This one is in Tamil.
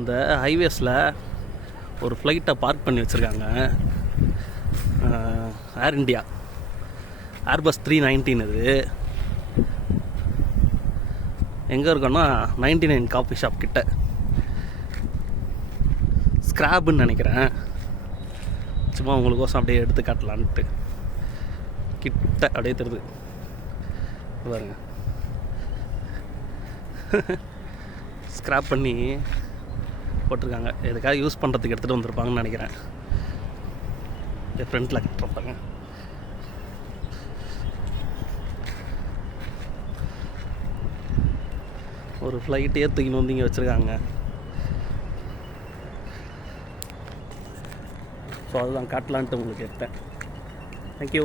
இந்த ஹைவேஸில் ஒரு ஃப்ளைட்டை பார்க் பண்ணி வச்சுருக்காங்க. ஏர் இண்டியா ஏர்பஸ் 319 இது. எங்கே இருக்கோன்னா 99 காஃபி ஷாப் கிட்ட. ஸ்க்ராப்புன்னு நினைக்கிறேன். சும்மா உங்களுக்கோசம் அப்படியே எடுத்து காட்டலான்ட்டு கிட்ட அப்படியே தெரியுது பாருங்க. ஸ்க்ராப் பண்ணி போட்டிருக்காங்க. எதுக்காக யூஸ் பண்ணுறதுக்கு எடுத்துகிட்டு வந்திருப்பாங்கன்னு நினைக்கிறேன். என் ஃப்ரெண்டில் கட்டுறப்பாங்க. ஒரு ஃப்ளைட்டே தூக்கின்னு வந்து இங்கே வச்சுருக்காங்க. ஸோ அதுதான் காட்டலான்ட்டு உங்களுக்கு எடுத்தேன். தேங்க்யூ.